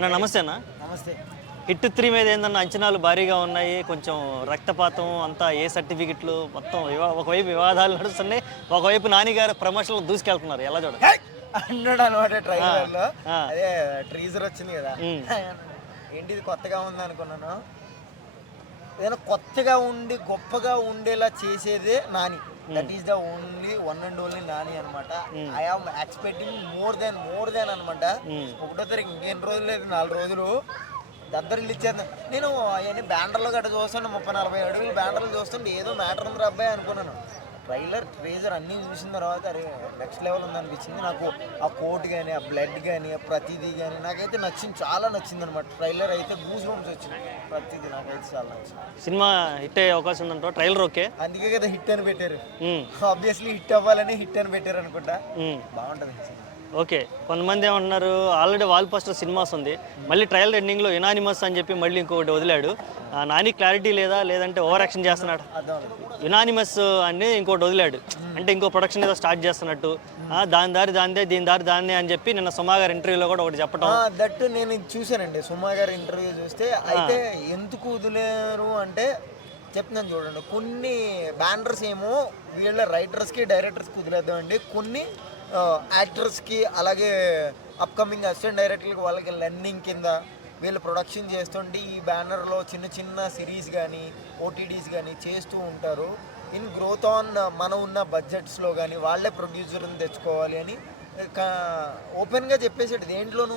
అన్న నమస్తే అన్న. నమస్తే. హిట్ 3 మీద ఏందన్న అంచనాలు భారీగా ఉన్నాయి. కొంచెం రక్తపాతం అంతా ఏ సర్టిఫికెట్లు మొత్తం ఒకవైపు వివాదాలు నడుస్తున్నాయి, ఒకవైపు నాని గారు ప్రమోషన్లు దూసుకెళ్తున్నారు. ఎలా చూడండి అన్నాడు అనమాట ట్రైలర్లో. అదే ట్రీజర్ వచ్చింది కదా, ఏంటిది కొత్తగా ఉంది అనుకున్నాను. ఏదైనా కొత్తగా ఉండి గొప్పగా ఉండేలా చేసేదే Nani. That is the only one and only Nani అనమాట. I am expecting more then అనమాట. 1వ తారీఖు ఇంకేం రోజులు లేదు, 4 రోజులు దద్దరిల్లు ఇచ్చేది. నేను అవన్నీ బ్యానర్లో గట్ట చూస్తుంటే 30-40 అడుగులు బ్యానర్లు చూస్తుంటే ఏదో మ్యాటర్ ఉంది అబ్బాయి అనుకున్నాను. ట్రేజర్ అన్నీ చూసిన తర్వాత అరే నెక్స్ట్ లెవెల్ ఉందనిపించింది నాకు. ఆ కోట్ కానీ, ఆ బ్లడ్ కానీ, ఆ ప్రతిదీ కానీ నాకైతే నచ్చింది, చాలా నచ్చింది అనమాట. ట్రైలర్ అయితే గూస్ బంప్స్ వచ్చింది, ప్రతిదీ నాకైతే చాలా నచ్చింది. సినిమా హిట్ అయ్యే అవకాశం ఉందంట. ట్రైలర్ ఓకే, అందుకే కదా హిట్ అని పెట్టారు. ఆబ్వియస్లీ హిట్ అవ్వాలని హిట్ అని పెట్టారు అనుకుంటా. బాగుంటుంది. ఓకే, కొంతమంది ఏమంటున్నారు ఆల్రెడీ వాల్ పోస్టర్ సినిమాస్ ఉంది, మళ్ళీ ట్రయల్ ఎండింగ్లో యునానిమస్ అని చెప్పి మళ్ళీ ఇంకొకటి వదిలాడు. నాని క్లారిటీ లేదంటే ఓవర్ యాక్షన్ చేస్తున్నాడు. యునానిమస్ అని ఇంకోటి వదిలాడు, అంటే ఇంకో ప్రొడక్షన్ ఏదో స్టార్ట్ చేస్తున్నట్టు. దాని దారి దాందే, దీని దారి దాన్నే అని చెప్పి నిన్న సుమా గారి ఇంటర్వ్యూలో కూడా ఒకటి చెప్పడం. దట్ నేను చూశానండి సుమా గారి ఇంటర్వ్యూ చూస్తే. అయితే ఎందుకు వదిలేరు అంటే చెప్తున్నాను చూడండి. కొన్ని బ్యానర్స్ ఏమో వీళ్ళ రైటర్స్కి డైరెక్టర్స్కి వదిలేద్దామండి, కొన్ని యాక్టర్స్కి అలాగే అప్కమింగ్ అసిస్టెంట్ డైరెక్టర్కి వాళ్ళకి లెర్నింగ్ కింద వీళ్ళు ప్రొడక్షన్ చేస్తుంటే ఈ బ్యానర్లో చిన్న చిన్న సిరీస్ కానీ ఓటీటీస్ కానీ చేస్తూ ఉంటారు. ఇన్ గ్రోత్ ఆన్ మనం ఉన్న బడ్జెట్స్లో కానీ వాళ్ళే ప్రొడ్యూసర్ని తెచ్చుకోవాలి అని ఓపెన్గా చెప్పేసాడు. దేంట్లోనూ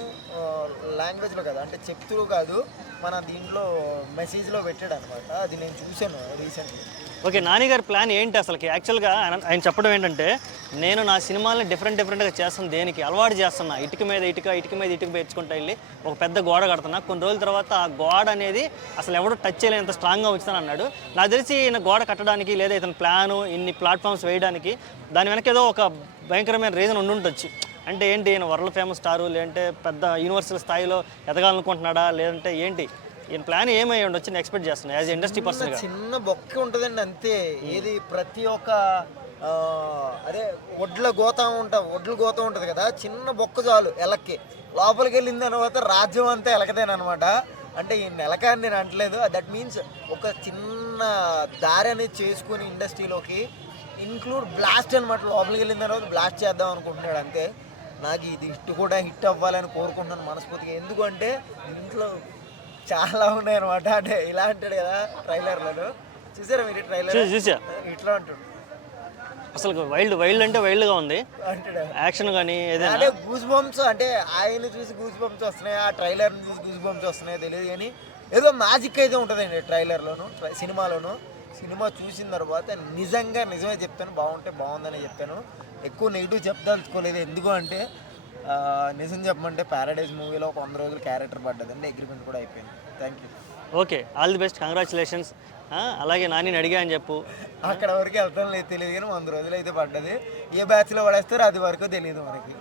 లాంగ్వేజ్లో కదా, అంటే చెప్తూ కాదు, మన దీంట్లో మెసేజ్లో పెట్టాడు అనమాట. అది నేను చూశాను రీసెంట్గా. ఓకే, నాని గారి ప్లాన్ ఏంటి అసలుకి? యాక్చువల్గా ఆయన చెప్పడం ఏంటంటే, నేను నా సినిమాలని డిఫరెంట్గా చేస్తాను, దేనికి అలవాటు చేస్తున్నా, ఇటుక మీద ఇటుక పేర్చుకుంటా వెళ్ళి ఒక పెద్ద గోడ కడుతున్నా. కొన్ని రోజుల తర్వాత ఆ గోడ అనేది అసలు ఎవడో టచ్ చేయలేనంత స్ట్రాంగ్గా ఉంచుతాను అన్నాడు. నాకు తెలిసి ఈయన గోడ కట్టడానికి లేదా ఇతని ప్లాను ఇన్ని ప్లాట్ఫామ్స్ వేయడానికి దాని వెనక ఏదో ఒక భయంకరమైన రీజన్ ఉండుంటొచ్చు. అంటే ఏంటి, ఈయన వరల్డ్ ఫేమస్ స్టారు, లేదంటే పెద్ద యూనివర్సల్ స్థాయిలో ఎదగాలనుకుంటున్నాడా, లేదంటే ఏంటి ఈయన ప్లాన్ ఏమై ఉండొచ్చు నేను ఎక్స్పెక్ట్ చేస్తున్నాను యాజ్ ఇండస్ట్రీ పర్సన్. చిన్న బొక్క ఉంటుందండి అంతే. ఏది ప్రతి ఒక్క అదే ఒడ్లు గోతం ఉంటుంది కదా, చిన్న బొక్క చాలు ఎలక్కి. లోపలికి వెళ్ళిన తర్వాత రాజ్యం అంతా ఎలకదేనమాట. అంటే ఈ నెలకాన్ని నేను అంటలేదు, దట్ మీన్స్ ఒక చిన్న దారి అనేది చేసుకుని ఇండస్ట్రీలోకి ఇంక్లూడ్ బ్లాస్ట్ అనమాట. లోపలికి వెళ్ళిన తర్వాత బ్లాస్ట్ చేద్దాం అనుకుంటున్నాడు అంతే. నాకు ఇది హిట్ అవ్వాలని కోరుకుంటున్నాను మనస్ఫూర్తిగా. ఎందుకంటే ఇంట్లో చాలా ఉన్నాయి అనమాట. అంటే ఇలా అంటాడు కదా ట్రైలర్లను, చూసారా మీరు? ట్రైలర్ చూసా, ఇట్లా అంటాడు అసలు వైల్డ్ అంటే వైల్డ్గా ఉంది అంటాడు. యాక్షన్ కానీ అంటే గూస్ బంప్స్, అంటే ఆయన చూసి గూస్ బంప్స్ వస్తున్నాయి, ఆ ట్రైలర్ని చూసి గూస్ బంప్స్ వస్తున్నాయో తెలియదు కానీ ఏదో మ్యాజిక్ అయితే ఉంటుందండి ట్రైలర్లోను సినిమాలోను. సినిమా చూసిన తర్వాత నిజమే చెప్తాను, బాగుందని చెప్తాను. ఎక్కువ నెగిటివ్ చెప్దలుచుకోలేదు. ఎందుకు అంటే నిజం చెప్పమంటే ప్యారడైజ్ మూవీలో ఒక 100 రోజులు క్యారెక్టర్ పడ్డదండి, అగ్రిమెంట్ కూడా అయిపోయింది. Thank you. Okay, all the best, congratulations. అలాగే నాని అడిగా అని చెప్పు. అక్కడ వరకు వెళ్తాం లేదు తెలియదు కానీ 100 రోజులు అయితే పడ్డది. ఏ బ్యాచ్లో పడేస్తారో అది వరకు తెలియదు మనకి.